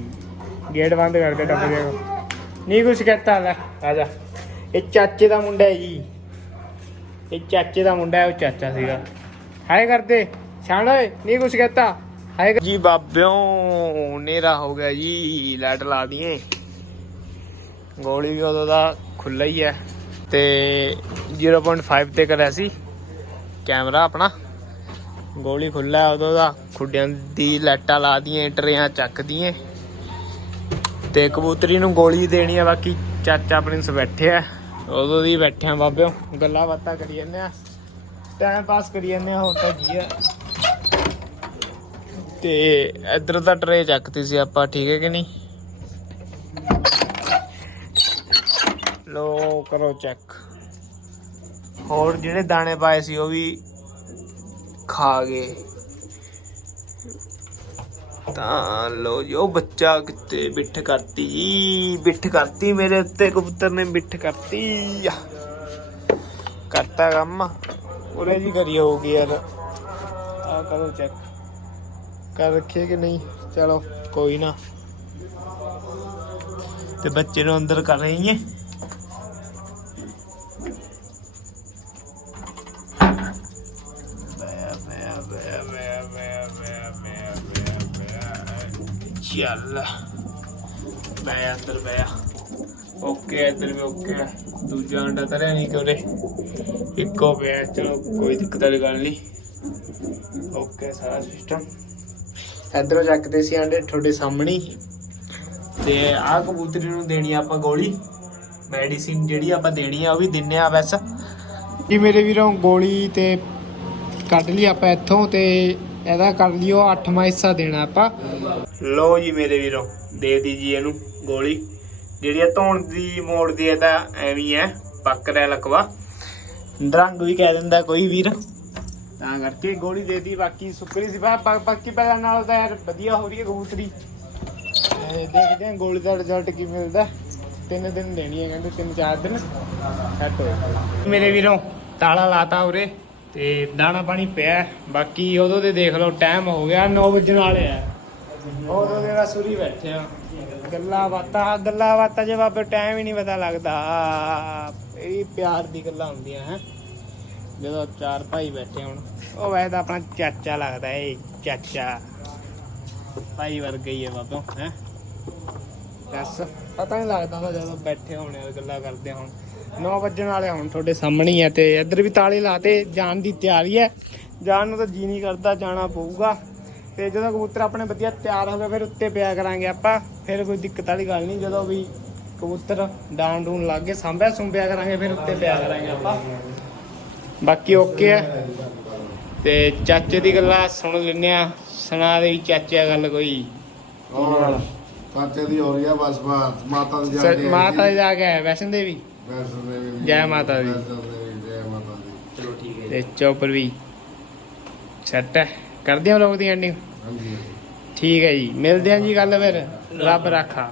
ਗੇਟ ਬੰਦ ਕਰਕੇ ਦੇ ਡੱਬੇ ਦੇ ਨਹੀਂ ਕੁਛ ਕਹਤਾ ਲੈ ਆ ਜਾ ਇਹ ਚਾਚੇ ਦਾ ਮੁੰਡਾ ਹੈ ਜੀ ਇਹ ਚਾਚੇ ਦਾ ਮੁੰਡਾ ਹੈ ਉਹ ਚਾਚਾ ਸੀਗਾ ਹਾਏ ਕਰਦੇ ਛਾਣ ਓਏ ਨਹੀਂ ਕੁਛ ਕਹਤਾ ਹਾਏ ਜੀ ਬਾਬਿਓ ਨੇਰਾ ਹੋ ਗਿਆ ਜੀ, ਲਾਈਟ ਲਾ ਦਈਏ। ਗੋਲੀ ਵੀ ਉਦੋਂ ਦਾ ਖੁੱਲਾ ਹੀ ਹੈ। ਤੇ 0.5 ਤੇ ਕਰਿਆ ਸੀ। ਕੈਮਰਾ ਆਪਣਾ। ਗੋਲੀ ਖੁੱਲਾ ਉਦੋਂ ਦਾ। ਖੁੱਡਿਆਂ ਦੀ ਲਾਈਟਾਂ ਲਾ ਦੀਆਂ ਟਰੇਆਂ ਚੱਕ ਦੀਆਂ ਤੇ ਕਬੂਤਰੀ ਨੂੰ ਗੋਲੀ ਦੇਣੀ ਆ ਬਾਕੀ ਚਾਚਾ ਪ੍ਰਿੰਸ ਬੈਠੇ ਆ। ਉਦੋਂ ਦੀ ਬੈਠੇ ਆ ਬਾਬਿਓ। ਗੱਲਾਂ ਬਾਤਾਂ ਕਰੀ ਜਾਂਦੇ ਆ। ਟਾਈਮ ਪਾਸ ਕਰੀ ਜਾਂਦੇ ਆ, ਹੋਰ ਤਾਂ ਕੀ ਆ। ਤੇ ਇੱਧਰ ਦਾ ਟਰੇ ਚੱਕਤੀ ਸੀ ਆਪਾਂ, ਠੀਕ ਹੈ ਕਿ ਨਹੀਂ? ਲੋ, ਕਰੋ ਚੈੱਕ ਹੋਰ ਜਿਹੜੇ ਦਾਣੇ ਪਾਏ ਸੀ, ਉਹ ਵੀ ਖਾ ਗਏ। ਤਾਂ ਲੋ ਜੀ, ਉਹ ਬੱਚਾ ਕਿਤੇ ਬਿੱਠ ਕਰਤੀ? ਜੀ ਬਿੱਠ ਕਰਤੀ ਮੇਰੇ ਉੱਤੇ, ਕਬੂਤਰ ਨੇ ਬਿੱਠ ਕਰਤੀ। ਕਰਤਾ ਕੰਮ। ਉਰੇ ਜੀ ਕਰੀ ਹੋਊਗੀ ਯਾਰ। ਆ ਕਰੋ ਚੈੱਕ ਕਰ ਰੱਖੇ ਕਿ ਨਹੀਂ? ਚਲੋ, ਕੋਈ ਨਾ। ਤੇ ਬੱਚੇ ਨੂੰ ਅੰਦਰ ਕਰ ਰਹੀ ਹੈ? ਅੰਦਰ ਬਿਆ ਓਕੇ, ਇੱਧਰ ਵੀ ਓਕੇ ਦੂਜਾ ਅੰਡਾ ਤਰਿਆ ਨਹੀਂ ਕਿਉਂ ਇੱਕੋ ਪਿਆ ਚਲੋ ਕੋਈ ਦਿੱਕਤ ਵਾਲੀ ਗੱਲ ਨਹੀਂ ਓਕੇ, ਸਾਰਾ ਸਿਸਟਮ ਇਧਰੋਂ ਚੱਕਦੇ ਸੀ ਆਂਡੇ ਤੁਹਾਡੇ ਸਾਹਮਣੇ ਹੀ। ਤੇ ਆਹ ਕਬੂਤਰੀ ਨੂੰ ਦੇਣੀ ਆਪਾਂ ਗੋਲੀ। ਮੈਡੀਸਿਨ ਜਿਹੜੀ ਆਪਾਂ ਦੇਣੀ ਆ ਉਹ ਵੀ ਦਿੰਨੇ ਆ ਵੈਸ ਜੀ ਮੇਰੇ ਵੀਰੋਂ ਗੋਲੀ ਤੇ ਕੱਢ ਲਈ ਆਪਾਂ ਇੱਥੋਂ ਤੇ ਇਹਦਾ ਕਰ ਲਿਓ 8ਵਾਂ ਹਿੱਸਾ ਦੇਣਾ ਆਪਾਂ। ਲੋ ਜੀ ਮੇਰੇ ਵੀਰੋਂ ਦੇ ਦੀ ਜੀ ਇਹਨੂੰ ਗੋਲੀ। ਜਿਹੜੀ ਆ ਧੌਣ ਦੀ ਮੋੜ ਦੀ ਇਹ ਤਾਂ ਐਵੇਂ ਹੀ ਪੱਕ ਰਿਹਾ ਲਕਵਾ। ਰੰਗ ਵੀ ਕਹਿ ਦਿੰਦਾ ਕੋਈ ਵੀਰ। ਤਾਂ ਕਰਕੇ ਗੋਲੀ ਦੇ ਦੀ ਬਾਕੀ ਸੁੱਕਰੀ ਸੀ। ਬਾ- ਬਾ- ਬਾਕੀ ਪਹਿਲਾਂ ਨਾਲੋਂ ਤਾਂ ਯਾਰ ਵਧੀਆ ਹੋ ਰਹੀ ਹੈ ਕਬੂਤਰੀ। ਤੇ ਦੇਖਦੇ ਹਾਂ ਗੋਲੀ ਦਾ ਰਿਜ਼ਲਟ ਕੀ ਮਿਲਦਾ। ਤਿੰਨ ਦਿਨ ਦੇਣੀ ਹੈ ਕਹਿੰਦੇ, ਤਿੰਨ ਚਾਰ ਦਿਨ। ਸੈੱਟ ਹੋ ਮੇਰੇ ਵੀਰੋਂ, ਤਾਲਾ ਲਾਤਾ ਉਰੇ ਤੇ ਦਾਣਾ ਪਾਣੀ ਪਿਆ। ਹੈ। ਬਾਕੀ ਉਦੋਂ ਦੇ ਦੇਖ ਲਓ ਟਾਈਮ ਹੋ ਗਿਆ 9 ਵਜਣ ਵਾਲੇ ਆ। ਉਦੋਂ ਦੇ ਬਸ ਉਰੀ ਬੈਠੇ ਆ। ਗੱਲਾਂ ਬਾਤਾਂ ਗੱਲਾਂ ਬਾਤਾਂ ਜੇ ਬਾਬੇ ਟਾਈਮ ਹੀ ਨਹੀਂ ਪਤਾ ਲੱਗਦਾ। ਇਹ ਪਿਆਰ ਦੀ ਗੱਲਾਂ ਹੁੰਦੀਆਂ, ਹੈ। ਜਦੋਂ ਚਾਰ ਭਾਈ ਬੈਠੇ ਹੋਣ। ਉਹ ਵੈਸੇ ਤਾਂ ਆਪਣਾ ਚਾਚਾ ਲੱਗਦਾ ਏ, ਚਾਚਾ। ਭਾਈ ਵਰਗਾ ਹੀ ਹੈ ਬਾਬਾ, ਹੈ? ਦੱਸ, ਪਤਾ ਨਹੀਂ ਲੱਗਦਾ ਹੁੰਦਾ ਜਦੋਂ ਬੈਠੇ ਹੋਣੇ ਆ, ਗੱਲਾਂ ਕਰਦੇ ਹੁਣ। 9 ਵਜਣ ਵਾਲੇ ਹੁਣ ਤੁਹਾਡੇ ਸਾਹਮਣੇ ਹੀ ਆ ਤੇ ਇੱਧਰ ਵੀ ਤਾਲੇ ਲਾਤੇ ਜਾਣ ਦੀ ਤਿਆਰੀ ਹੈ ਜਾਣ ਨੂੰ ਤਾਂ ਜੀ ਨਹੀਂ ਕਰਦਾ, ਜਾਣਾ ਪਊਗਾ। ਤੇ ਜਦੋਂ ਕਬੂਤਰ ਆਪਣੇ ਵਧੀਆ ਤਿਆਰ ਹੋ ਗਏ, ਫਿਰ ਉੱਤੇ ਪਿਆ ਕਰਾਂਗੇ ਆਪਾਂ। ਫਿਰ ਕੋਈ ਦਿੱਕਤ ਵਾਲੀ ਗੱਲ ਨਹੀਂ ਜਦੋਂ ਵੀ ਕਬੂਤਰ ਡਾਣ ਡੂਣ ਲੱਗ ਗਏ ਸਾਂਭਿਆ ਸੁੰਭਿਆ ਕਰਾਂਗੇ, ਫਿਰ ਉੱਤੇ ਪਿਆ ਕਰਾਂਗੇ ਆਪਾਂ। ਬਾਕੀ ਓਕੇ ਹੈ ਤੇ ਚਾਚੇ ਦੀ ਗੱਲਾਂ ਸੁਣ ਲੈਨੇ ਆ ਸੁਣਾ ਦੇ ਵੀ ਚਾਚੇ ਆ ਗੱਲ ਕੋਈ। ਚਾਚੇ ਦੀ ਹੋ ਰਹੀ ਆ ਬਸ ਬਾਤ। ਮਾਤਾ ਦੀ ਮਾਤਾ ਜੀ ਜਾ ਕੇ ਵੈਸ਼ਨ ਦੇਵੀ? ਵੈਸ਼ਨੋ ਦੇਵੀ ਦੀ। ਜੈ ਮਾਤਾ ਦੀ। ਵੈਸ਼ਨੋ ਦੇਵੀ, ਜੈ ਮਾਤਾ ਦੀ। ਚਲੋ ਠੀਕ ਹੈ ਤੇ ਚੋਪਰ ਵੀ। ਸੈੱਟ ਹੈ। ਕਰਦੇ ਹਾਂ ਲੋਕ ਦੀ ਐਂਡਿੰਗ ਹਾਂਜੀ। ਠੀਕ ਹੈ ਜੀ। ਮਿਲਦੇ ਹਾਂ ਜੀ ਕੱਲ ਫਿਰ। ਰੱਬ ਰਾਖਾ।